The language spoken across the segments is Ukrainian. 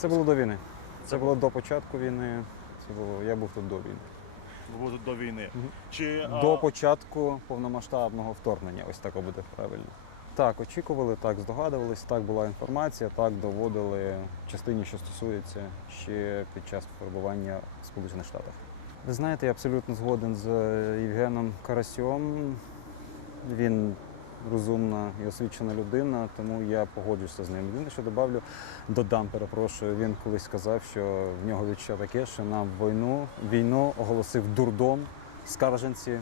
Це було до війни. Це було до початку війни. Це було, я був тут до війни. Було до війни. Чи а, До початку повномасштабного вторгнення, ось так буде правильно. Так, очікували, так здогадувались, так була інформація, так доводили в частині, що стосується ще під час перебування в Сполучених Штатах. Ви знаєте, я абсолютно згоден з е, Євгеном Карасьом. Він розумна і освічена людина, тому я погоджуюся з ним. Єдине, що добавлю, додам, перепрошую. Він колись сказав, що в нього відчуття таке, що нам війну, війну оголосив дурдом, скарженці.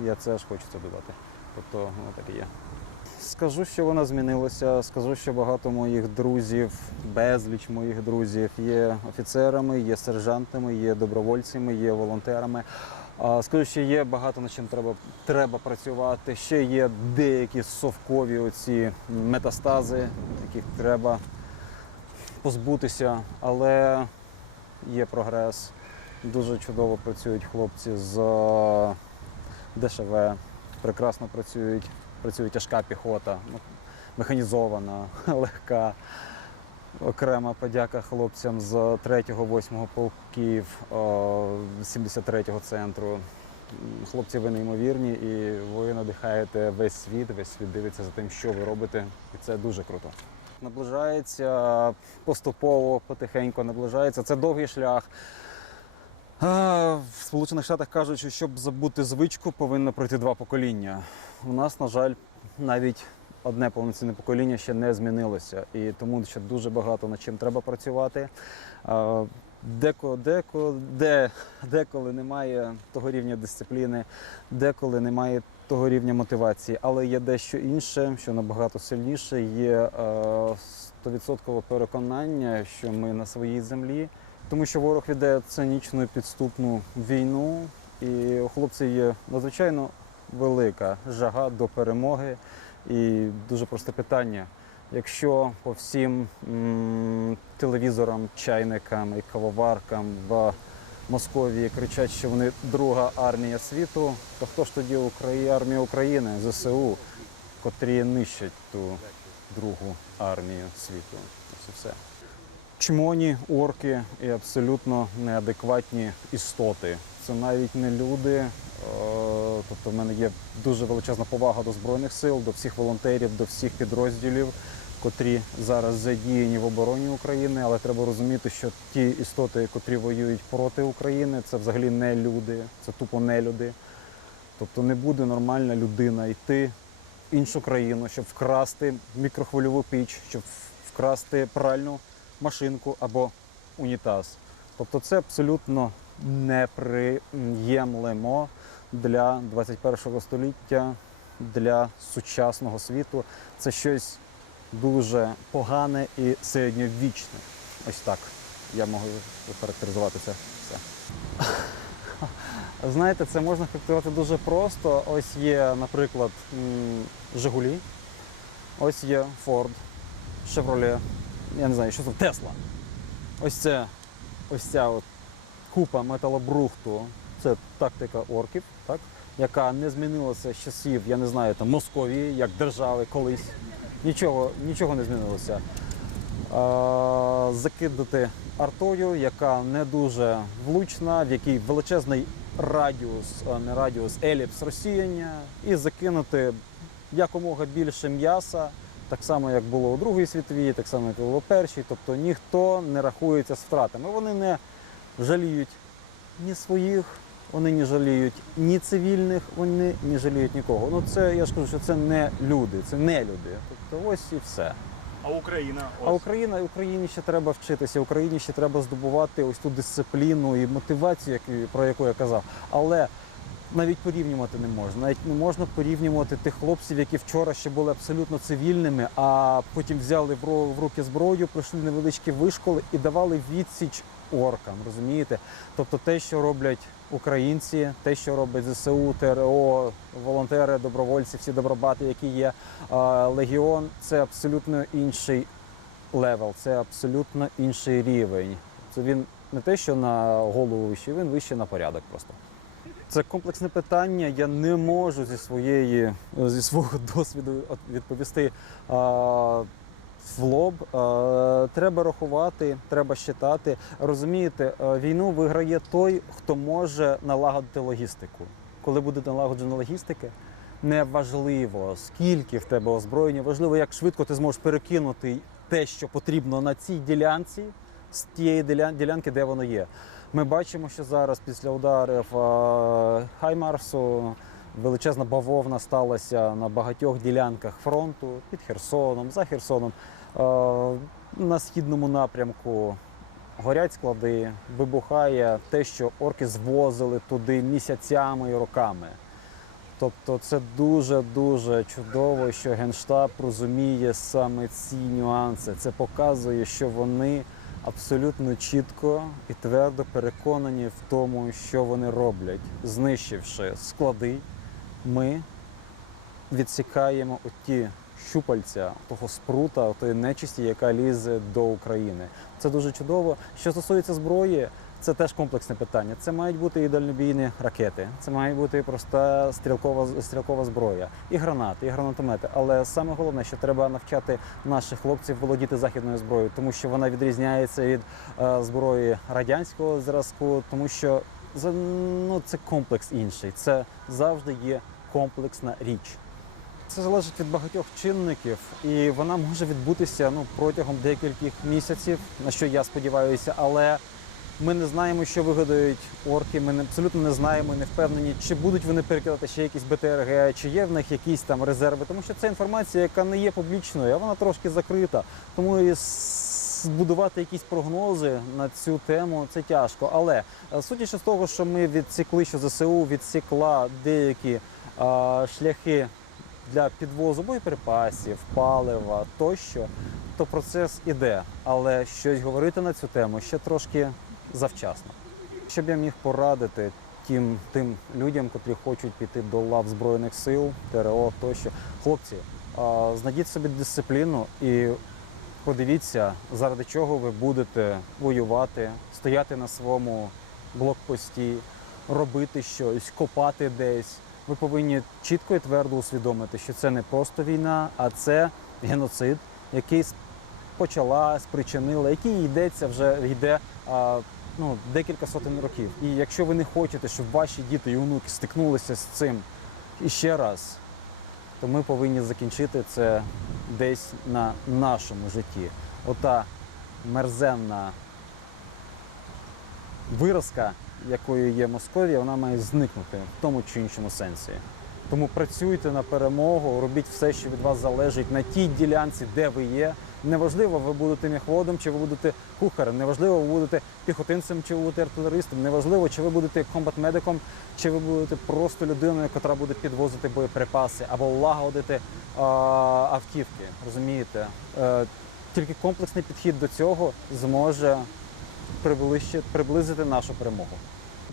Я це ж хочу це додати. Тобто, воно так і є. Скажу, що вона змінилася. Скажу, що багато моїх друзів, безліч моїх друзів є офіцерами, є сержантами, є добровольцями, є волонтерами. Скажу, що є багато над чим треба, треба працювати. Ще є деякі совкові оці метастази, яких треба позбутися, але є прогрес. Дуже чудово працюють хлопці з е, ДШВ, прекрасно працюють, працює тяжка піхота, ну, механізована, легка. Окрема подяка хлопцям з 3-го, 8-го полків, е, 73-го центру. Хлопці, ви неймовірні, і ви надихаєте весь світ, весь світ дивиться за тим, що ви робите, і це дуже круто. Наближається поступово, потихеньку наближається. Це довгий шлях. В Сполучених Штатах кажуть, що щоб забути звичку, повинно пройти два покоління. У нас, на жаль, навіть одне повноцінне покоління ще не змінилося, і тому ще дуже багато над чим треба працювати. Деко, деко, де, деколи немає того рівня дисципліни, деколи немає того рівня мотивації, але є дещо інше, що набагато сильніше. Є е, 100% переконання, що ми на своїй землі, тому що ворог веде цинічну підступну війну, і у хлопців є надзвичайно велика жага до перемоги. І дуже просте питання. Якщо по всім м, телевізорам, чайникам і кавоваркам в Московії кричать, що вони друга армія світу, то хто ж тоді Украї... армія України, ЗСУ, котрі нищать ту другу армію світу? Ось все. Чмоні, орки і абсолютно неадекватні істоти. Це навіть не люди. е, Тобто, в мене є дуже величезна повага до збройних сил, до всіх волонтерів, до всіх підрозділів, котрі зараз задіяні в обороні України. Але треба розуміти, що ті істоти, котрі воюють проти України, це взагалі не люди, це тупо не люди. Тобто не буде нормальна людина йти в іншу країну, щоб вкрасти мікрохвильову піч, щоб вкрасти пральну машинку або унітаз. Тобто це абсолютно неприємлемо для 21 століття, для сучасного світу. Це щось дуже погане і середньовічне. Ось так я можу охарактеризувати це все. Знаєте, це можна характеризувати дуже просто. Ось є, наприклад, Жигулі, ось є Форд, Chevrolet, я не знаю, що це Тесла. Ось це ось ця от купа металобрухту. Це тактика орків, так? яка не змінилася з часів, я не знаю, там Московії як держави колись. Нічого, нічого не змінилося. А, закидати артою, яка не дуже влучна, в якій величезний радіус, не радіус, еліпс розсіяння, і закинути якомога більше м'яса, так само, як було у Другій світовій, так само, як було у першій. Тобто ніхто не рахується з втратами. Вони не жаліють ні своїх, вони не жаліють ні цивільних, вони не жаліють нікого. Ну це я ж кажу, що це не люди, це не люди. Тобто ось і все. а Україна? А Україна, Україні ще треба вчитися, Україні ще треба здобувати ось ту дисципліну і мотивацію, про яку я казав. Але навіть порівнювати не можна. Навіть не можна порівнювати тих хлопців, які вчора ще були абсолютно цивільними, а потім взяли в руки зброю, пройшли невеличкі вишколи і давали відсіч оркам. Розумієте? Тобто те, що роблять українці, те, що роблять ЗСУ, ТРО, волонтери, добровольці, всі добробати, які є, легіон, це абсолютно інший левел, це абсолютно інший рівень. Це він не те, що на голову вищий, він вище на порядок просто. Це комплексне питання. Я не можу зі своєї зі свого досвіду відповісти а, в лоб. Е, треба рахувати, треба считати. Розумієте, е, війну виграє той, хто може налагодити логістику. Коли буде налагоджена логістика, неважливо, скільки в тебе озброєння, важливо, як швидко ти зможеш перекинути те, що потрібно на цій ділянці, з тієї ділянки, де воно є. Ми бачимо, що зараз після ударів Хаймарсу величезна бавовна сталася на багатьох ділянках фронту під Херсоном, за Херсоном. На східному напрямку горять склади, вибухає те, що орки звозили туди місяцями і роками. Тобто це дуже дуже чудово, що Генштаб розуміє саме ці нюанси. Це показує, що вони абсолютно чітко і твердо переконані в тому, що вони роблять. Знищивши склади, ми відсікаємо оті щупальця того спрута, тої нечисті, яка лізе до України. Це дуже чудово. Що стосується зброї, це теж комплексне питання. Це мають бути і дальнобійні ракети, це має бути і проста стрілкова стрілкова зброя, і гранати, і гранатомети. Але саме головне, що треба навчати наших хлопців володіти західною зброєю, тому що вона відрізняється від е, зброї радянського зразку, тому що ну, це комплекс інший. Це завжди є комплексна річ. Це залежить від багатьох чинників, і вона може відбутися ну протягом декількох місяців, на що я сподіваюся, але ми не знаємо, що вигадають орки. Ми не- абсолютно не знаємо, не впевнені, чи будуть вони перекидати ще якісь БТРГ, чи є в них якісь там резерви. Тому що це інформація, яка не є публічною, а вона трошки закрита. Тому і збудувати якісь прогнози на цю тему це тяжко. Але е, судячи з того, що ми відсікли, що ЗСУ відсікла деякі а, шляхи для підвозу боєприпасів, палива тощо, то процес іде. Але щось говорити на цю тему ще трошки завчасно. Щоб я міг порадити тим, тим людям, котрі хочуть піти до лав Збройних сил, ТРО тощо. Хлопці, знайдіть собі дисципліну і подивіться, заради чого ви будете воювати, стояти на своєму блокпості, робити щось, копати десь. Ви повинні чітко і твердо усвідомити, що це не просто війна, а це геноцид, який почала, спричинила, який йдеться вже йде ну, декілька сотень років. І якщо ви не хочете, щоб ваші діти і онуки стикнулися з цим іще раз, то ми повинні закінчити це десь на нашому житті. Ота мерзенна виразка, якою є Московія, вона має зникнути в тому чи іншому сенсі. Тому працюйте на перемогу, робіть все, що від вас залежить на тій ділянці, де ви є. Неважливо, ви будете міхводом, чи ви будете кухарем, неважливо, ви будете піхотинцем, чи ви будете артилеристом, неважливо, чи ви будете комбат-медиком, чи ви будете просто людиною, яка буде підвозити боєприпаси або лагодити а, автівки. Розумієте? Е, тільки комплексний підхід до цього зможе приблизити нашу перемогу.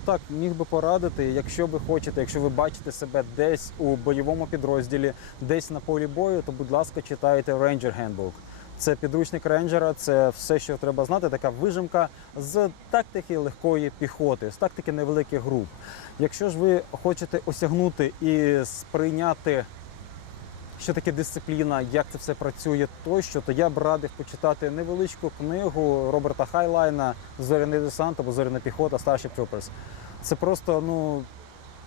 Так, міг би порадити, якщо ви хочете, якщо ви бачите себе десь у бойовому підрозділі, десь на полі бою, то будь ласка, читайте Ranger Handbook. Це підручник рейнджера, це все, що треба знати, така вижимка з тактики легкої піхоти, з тактики невеликих груп. Якщо ж ви хочете осягнути і сприйняти що таке дисципліна, як це все працює тощо, то я б радив почитати невеличку книгу Роберта Хайлайна Зоряний десант або Зоряна піхота Starship Troopers. Це просто ну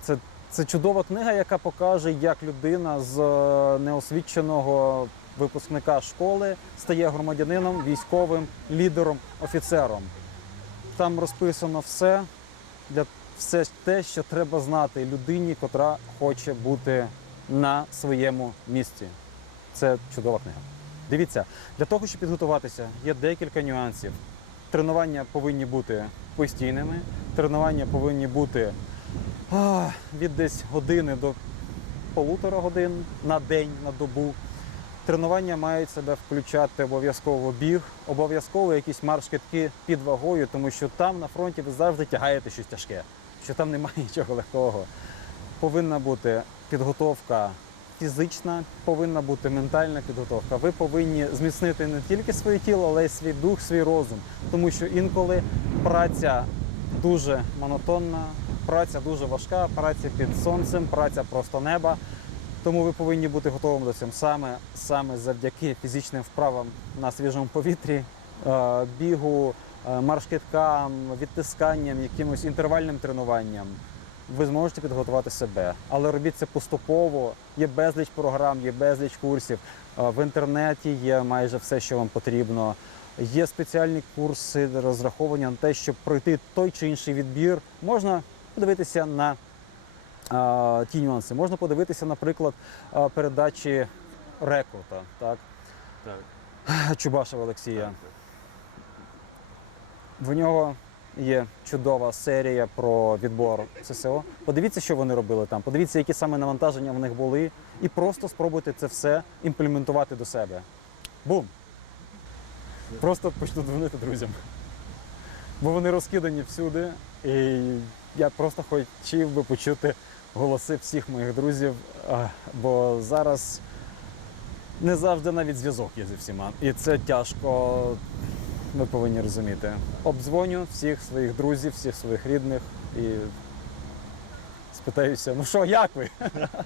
це, це чудова книга, яка покаже, як людина з е, неосвіченого випускника школи стає громадянином, військовим, лідером, офіцером. Там розписано все для все те, що треба знати людині, котра хоче бути на своєму місці. Це чудова книга. Дивіться, для того, щоб підготуватися, є декілька нюансів. Тренування повинні бути постійними, тренування повинні бути а, від десь години до полутора годин на день, на добу. Тренування мають себе включати обов'язково біг, обов'язково якісь марш-китки під вагою, тому що там на фронті ви завжди тягаєте щось тяжке, що там немає нічого легкого. Повинна бути підготовка фізична, повинна бути ментальна підготовка. Ви повинні зміцнити не тільки своє тіло, але й свій дух, свій розум. Тому що інколи праця дуже монотонна, праця дуже важка, праця під сонцем, праця просто неба. Тому ви повинні бути готовими до цього саме, саме завдяки фізичним вправам на свіжому повітрі, е, бігу, е, марш-киткам, відтисканням, якимось інтервальним тренуванням. Ви зможете підготувати себе, але робіть це поступово. Є безліч програм, є безліч курсів. Е, В інтернеті є майже все, що вам потрібно. Є спеціальні курси, розраховані на те, щоб пройти той чи інший відбір. Можна подивитися на а, ті нюанси. Можна подивитися, наприклад, а, передачі рекрута, так? Так. Чубашева Олексія. Так. В нього є чудова серія про відбор ССО. Подивіться, що вони робили там. Подивіться, які саме навантаження в них були, і просто спробуйте це все імплементувати до себе. Бум! Просто почну дзвонити друзям. Бо вони розкидані всюди. І я просто хотів би почути голоси всіх моїх друзів. Бо зараз не завжди навіть зв'язок є зі всіма. І це тяжко. Ви повинні розуміти. Обдзвоню всіх своїх друзів, всіх своїх рідних і спитаюся, ну що, як ви?